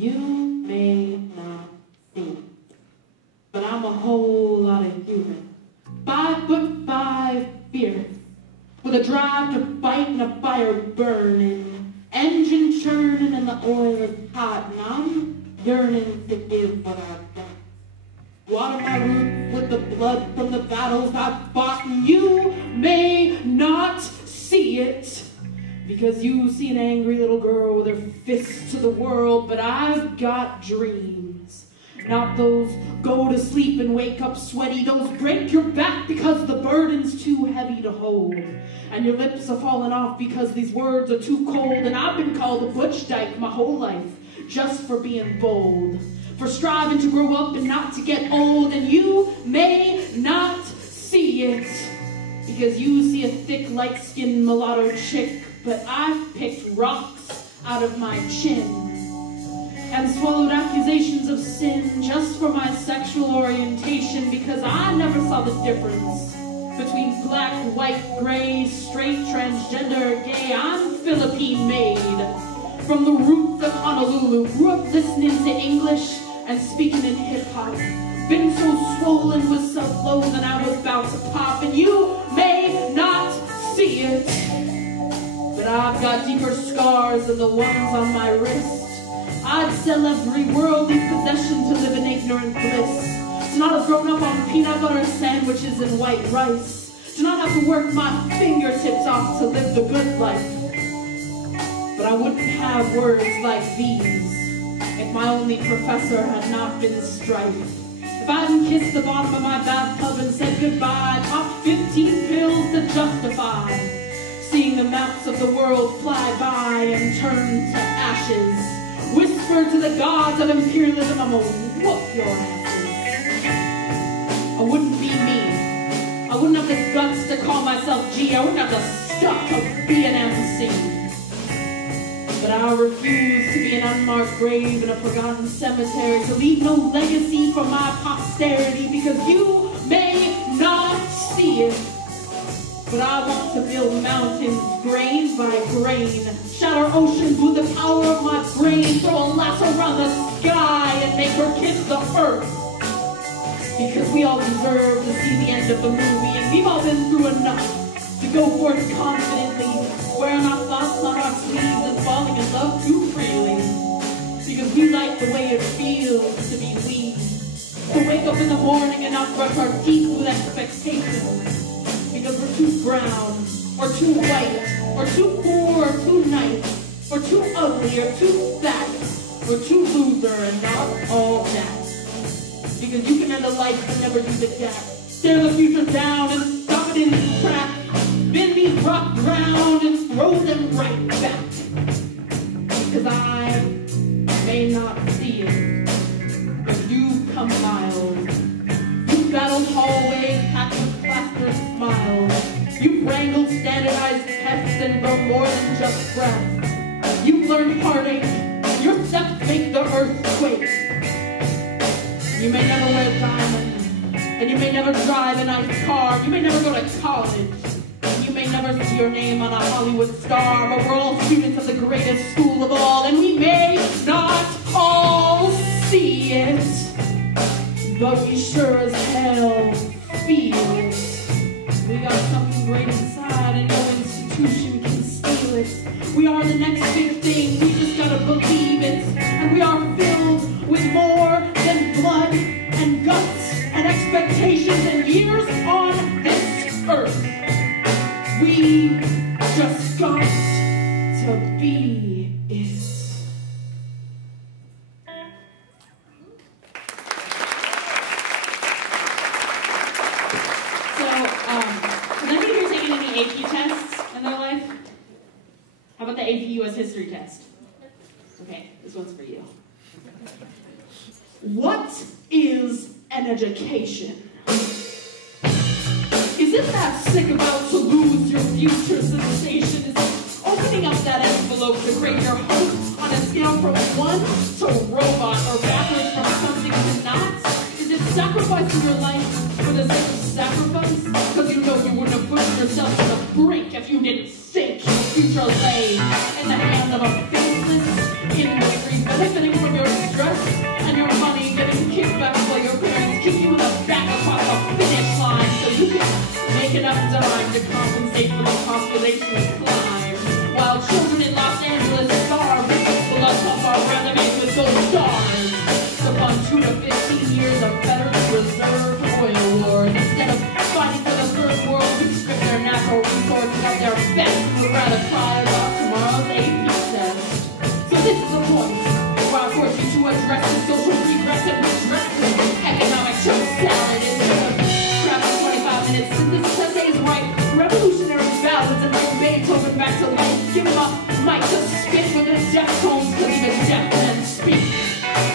you may not see, but I'm a whole lot of human. 5'5", fierce, with a drive to fight and a fire burning, engine churning and the oil is hot, and I'm yearning to give what I've got. Water my roots with the blood from the battles I've fought, and you may not see it, because you see an angry little girl with her fists to the world, but I've got dreams. Not those go to sleep and wake up sweaty, those break your back because the burden's too heavy to hold, and your lips are falling off because these words are too cold, and I've been called a butch dyke my whole life just for being bold, for striving to grow up and not to get old, and you may not see it, because you see a thick, light-skinned mulatto chick, but I've picked rocks out of my chin and swallowed accusations of sin just for my sexual orientation, because I never saw the difference between black, white, gray, straight, transgender, gay. I'm Philippine made from the roots of Honolulu, grew up listening to English and speaking in hip-hop, been so swollen with self-loathing I was about to pop, and you may not see it, but I've got deeper scars than the ones on my wrist. I'd sell every worldly possession to live in ignorant bliss, to not have grown up on peanut butter sandwiches and white rice, to not have to work my fingertips off to live the good life. But I wouldn't have words like these if my only professor had not been strife. If I hadn't kissed the bottom of my bathtub and said goodbye, popped 15 pills to justify seeing the maps of the world fly by and turn to ashes, whisper to the gods of imperialism, I'm gonna whoop your asses. I wouldn't be me. I wouldn't have the guts to call myself G. I wouldn't have the stuff to be an MC. But I refuse to be an unmarked grave in a forgotten cemetery, to leave no legacy for my posterity, because you may not see it. But I want to build mountains grain by grain, shatter oceans with the power of my brain, throw a lasso around the sky and make her kiss the earth. Because we all deserve to see the end of the movie, and we've all been through enough to go forth confidently, wearing our thoughts on our sleeves and falling in love too freely. Because we like the way it feels to be we, to wake up in the morning and not brush our teeth with expectations. Because we're too brown, or too white, or too poor, or too nice, or too ugly, or too fat, or too loser, and not all that. Because you can end a life but never do the gap. Stare the future down and stop it in its track. Bend these rock ground and throw them right back. Because I may not see it, but you've come miles. You've battled hallways packed with plaster smiles. You've wrangled standardized tests and grown more than just breath. You've learned heartache. Your steps make the earth quake. You may never wear diamonds, and you may never drive a nice car. You may never go to college. You may never see your name on a Hollywood star, but we're all students of the greatest school of all, and we may not all see it, but we sure as hell feel it. We got something great inside, and no institution can steal it. We are the next big thing, we just gotta believe it, and we are filled with more than blood and guts and expectations and years on this earth. We just got to be it. So, has anybody here taken any AP tests in their life? How about the AP US History test? Okay, this one's for you. What is an education? Isn't that sick about to lose your future sensation? Is it opening up that envelope to grade your hope on a scale from 1 to robot, or backwards from something to not? Is it sacrificing your life for the sake of sacrifice? Because you know you wouldn't have pushed yourself to the brink if you didn't think your future lay in the hand of a faceless industry benefiting from your enough dime to compensate for the population climb. While children in Los Angeles starve, blood off our resumes with gold stars. To fund 2 to 15 years of Federal Reserve oil wars. Instead of fighting for the third world, who strip their natural resources of their best and would rather cry about tomorrow's AP test. So this is the point where I force you to address the social regress and redress the economic choke salad instead of crapping 25 minutes. Synthesis essays right, revolutionary ballads and like Beethoven back to life. Give him a mic to spit with the Deftones, cause even deaf men speak.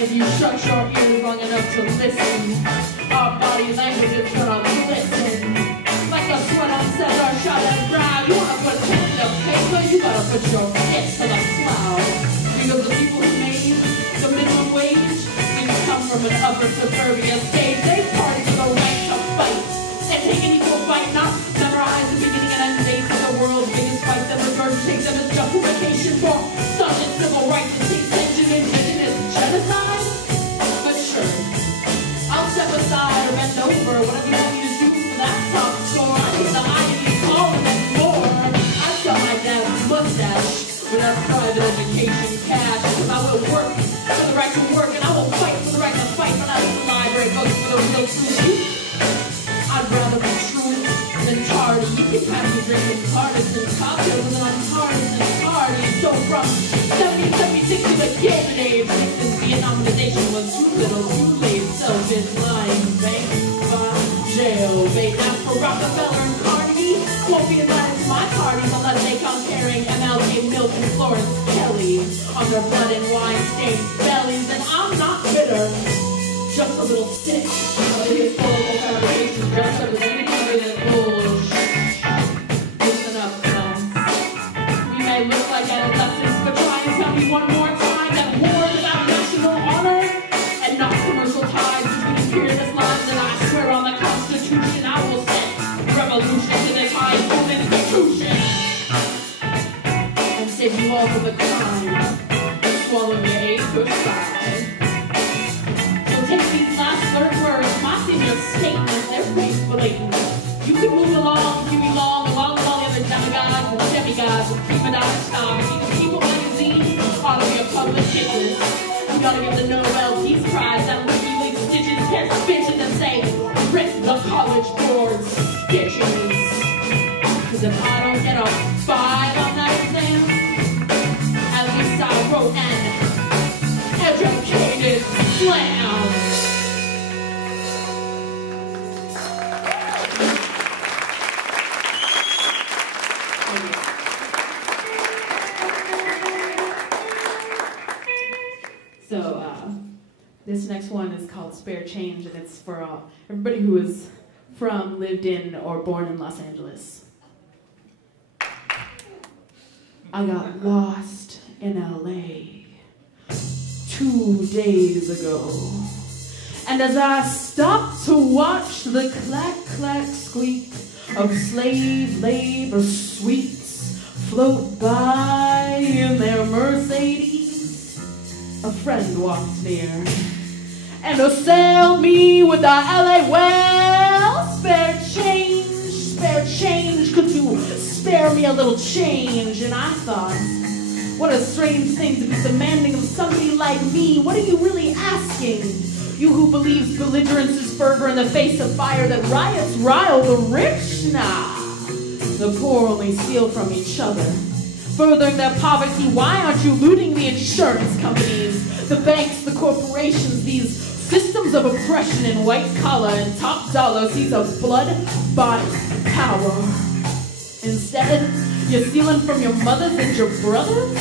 If you shut your ears long enough to listen, our body language is gonna glisten. Like a sweat on set or shot at brow. You wanna put pen to paper, you gotta put your fist to the plow. Because the people who made the minimum wage didn't come from an upper suburbia state. They party for the right to fight and take an equal fight, not memorize the beginning and end dates of the world's biggest fight that regurgitate them as justification for such as civil rights and state-sanctioned indigenous genocide. But sure, I'll step aside or bend over, whatever you want me to do for that top score. I need the irony calling and more. I sell my dad's mustache with our private education cash, because I will work for the right to work, and I will fight for the right to fight when I leave the library books for the real truth. I'd rather be true than tardy. You can have me drinking partisan cocktails with an unpartisan party. So from 1776 to the Gilded Age, since Vietnamization was too little, too late, selfish, lying, bank, bond, jail, bait. Now for Rockefeller and Carnegie, won't be invited to my parties unless they come carrying MLK milk and Florence Kelly on their blood and wine-stained bellies. And I'm not bitter, just a little sick of the historical fabrications just representative than bullshit. Listen up, sons. We may look like adolescents, but try and tell me one more time that war is about national honor and not commercial ties between imperialist lines. And I swear on the Constitution, I will set revolution to this high school institution and save you all from the crime, swallowing your age goodbye. Take these last 30 words, my senior statements, they're pretty blatant. You can move along, you belong, along with all the other demigods and demigods and prima donna stars. Even People magazine ought to be a public business. We gotta give the Nobel Peace Prize down WikiLeaks stitches, catch bitches and say, rip the college board stitches. Cause if I don't get a 5 on that exam, at least I wrote an educated slam. So this next one is called Spare Change, and it's for everybody who is from, lived in, or born in Los Angeles. I got lost in LA 2 days ago. And as I stopped to watch the clack, clack, squeak of slave labor suites float by in their Mercedes, a friend walked near and assailed me with the LA, well, spare change, could you spare me a little change? And I thought, what a strange thing to be demanding of somebody like me. What are you really asking? You who believes belligerence is fervor in the face of fire, that riots rile the rich? Nah, the poor only steal from each other, furthering their poverty. Why aren't you looting the insurance companies, the banks, the corporations, these systems of oppression in white collar and top dollar seas of blood, body, power? Instead, you're stealing from your mothers and your brothers?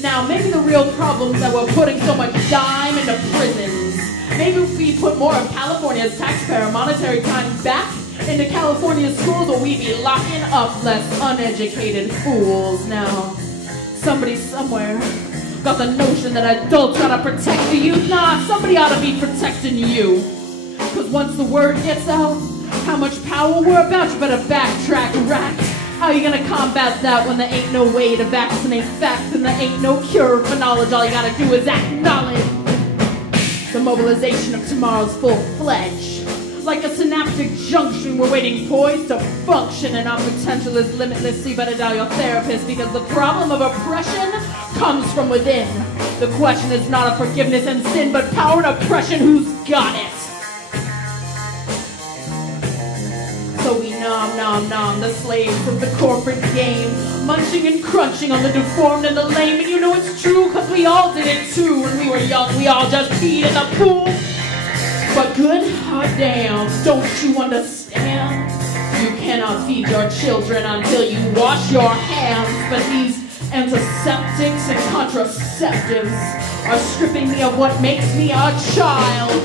Now, maybe the real problem is that we're putting so much dime into prisons. Maybe if we put more of California's taxpayer monetary time back into California's schools, or we'd be locking up less uneducated fools. Now, somebody somewhere got the notion that adults gotta protect the youth. Nah, somebody ought to be protecting you. Cause once the word gets out how much power we're about, you better backtrack, rat. How you gonna combat that when there ain't no way to vaccinate facts and there ain't no cure for knowledge? All you gotta do is acknowledge the mobilization of tomorrow's full-fledged like a synaptic junction. We're waiting poised to function, and our potential is limitless. See, better dial your therapist, because the problem of oppression comes from within. The question is not of forgiveness and sin, but power and oppression. Who's got it? So we nom the slaves of the corporate game, munching and crunching on the deformed and the lame. And you know it's true, cause we all did it too. When we were young, we all just peed in the pool. But good hot damn, don't you understand? You cannot feed your children until you wash your hands. But these antiseptics and contraceptives are stripping me of what makes me a child.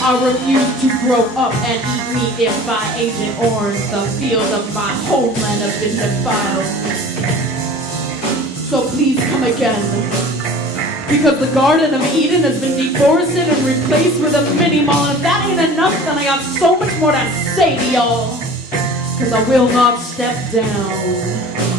I refuse to grow up and eat meat if by Agent Orange the fields of my homeland have been defiled. So please come again, because the Garden of Eden has been deforested and replaced with a mini mall. And if that ain't enough, then I got so much more to say to y'all. Cause I will not step down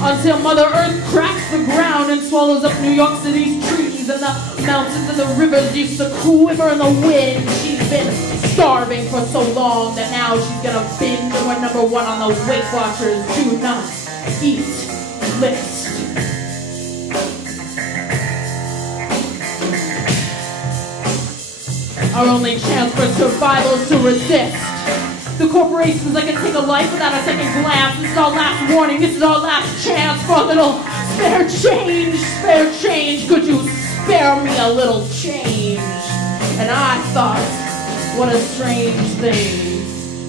until Mother Earth cracks the ground and swallows up New York City's trees and the mountains and the rivers used to quiver in the wind. She's been starving for so long that now she's gonna binge, and we're number one on the Weight Watchers do not eat list. Our only chance for survival is to resist. The corporations that can take a life without a second glance. This is our last warning. This is our last chance for a little spare change. Spare change. Could you spare me a little change? And I thought, what a strange thing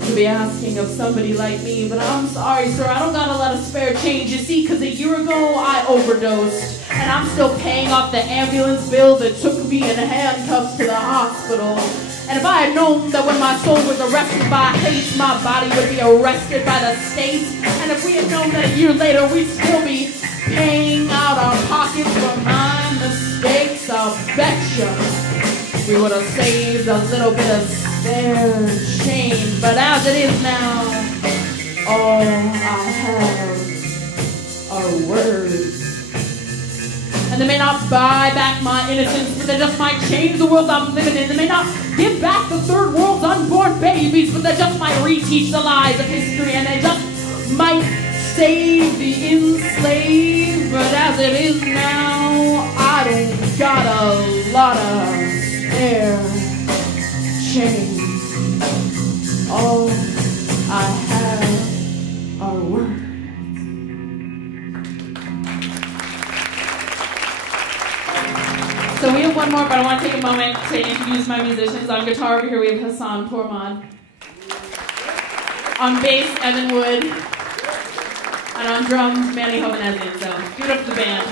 to be asking of somebody like me. But I'm sorry, sir, I don't got a lot of spare change. You see, because a year ago I overdosed. And I'm still paying off the ambulance bill that took me in handcuffs to the hospital. And if I had known that when my soul was arrested by hate, my body would be arrested by the state, and if we had known that a year later we'd still be paying out our pockets for my mistakes, I'll betcha we would have saved a little bit of spare change. But as it is now, all I have are words. And they may not buy back my innocence, but they just might change the world I'm living in. They may not give back the third world's unborn babies, but they just might reteach the lies of history, and they just might save the enslaved. But as it is now, I don't got a lot of spare change. All I have are words. So we have one more, but I want to take a moment to introduce my musicians. On guitar over here we have Hassan Pourmad. On bass, Evan Wood. And on drums, Manny Hovanesian. So give it up to the band.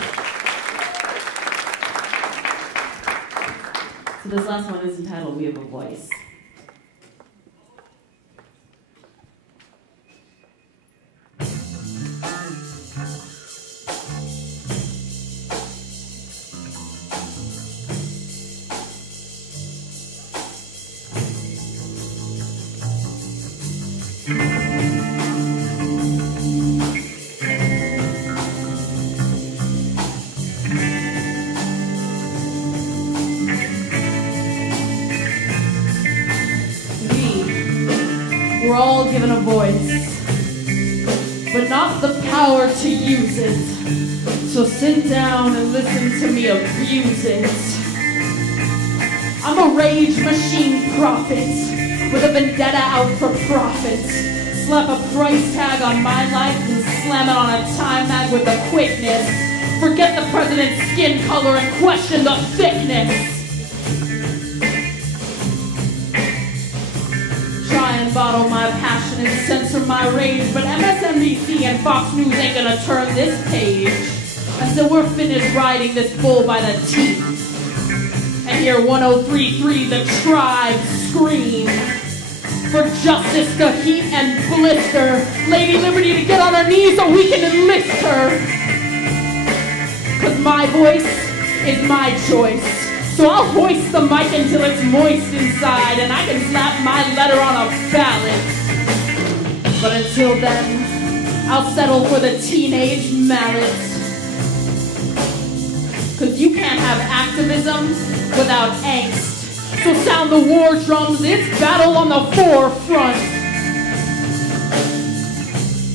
So this last one is entitled We Have a Voice. We're all given a voice, but not the power to use it. So sit down and listen to me abuse it. I'm a rage machine prophet with a vendetta out for profit. Slap a price tag on my life and slam it on a time mag with a quickness. Forget the president's skin color and question the thickness. And bottle my passion and censor my rage, but MSNBC and Fox News ain't gonna turn this page until we're finished riding this bull by the teeth and hear 103.3 the tribe scream for justice to heat and blister Lady Liberty to get on her knees so we can enlist her, cause my voice is my choice. So I'll hoist the mic until it's moist inside, and I can slap my letter on a ballot. But until then, I'll settle for the teenage mallet. Cause you can't have activism without angst. So sound the war drums, it's battle on the forefront.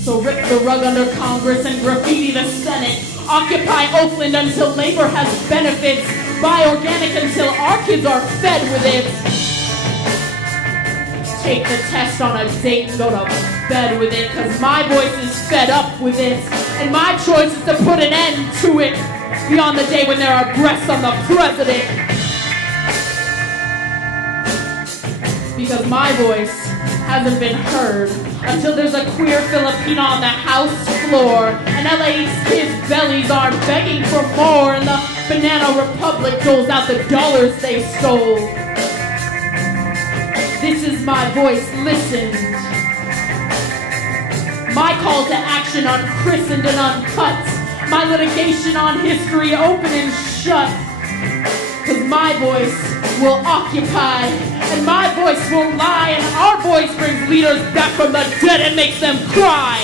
So rip the rug under Congress and graffiti the Senate. Occupy Oakland until labor has benefits. Buy organic until our kids are fed with it. Take the test on a date and go to bed with it, cause my voice is fed up with it. And my choice is to put an end to it beyond the day when there are breasts on the president. Because my voice hasn't been heard until there's a queer Filipina on the house floor, and LA's kids' bellies are begging for more, and the Banana Republic doles out the dollars they stole. This is my voice listened, my call to action unchristened and uncut, my litigation on history open and shut. Cause my voice will occupy, and my voice won't lie, and our voice brings leaders back from the dead and makes them cry.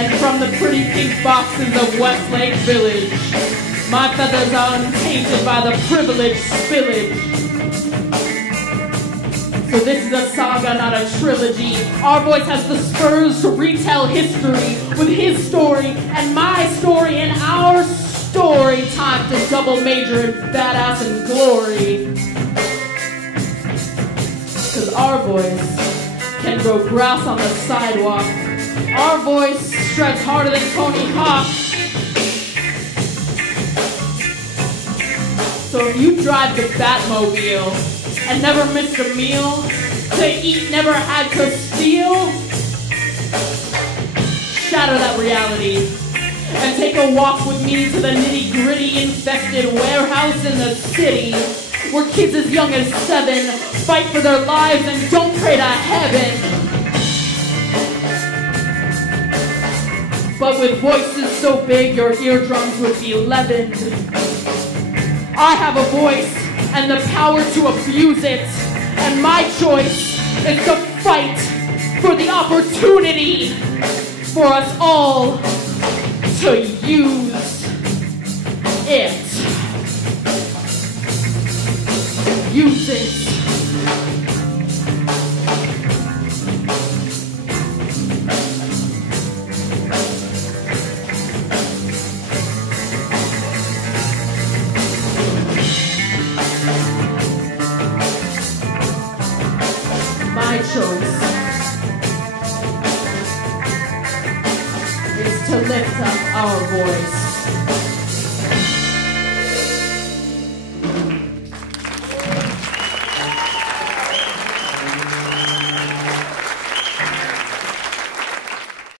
And from the pretty pink boxes of Westlake Village, my feathers are untainted by the privileged spillage. So this is a saga, not a trilogy. Our voice has the spurs to retell history with his story and my story and our story. Time to double major in badass and glory. Cause our voice can grow grass on the sidewalk. Our voice strikes harder than Tony Hawk. So if you drive the Batmobile and never missed a meal, to eat, never had to steal, shatter that reality and take a walk with me to the nitty-gritty infested warehouse in the city, where kids as young as 7 fight for their lives and don't pray to heaven. But with voices so big your eardrums would be leavened. I have a voice and the power to abuse it, and my choice is to fight for the opportunity for us all to use it. Use it. My choice is to lift up our voice.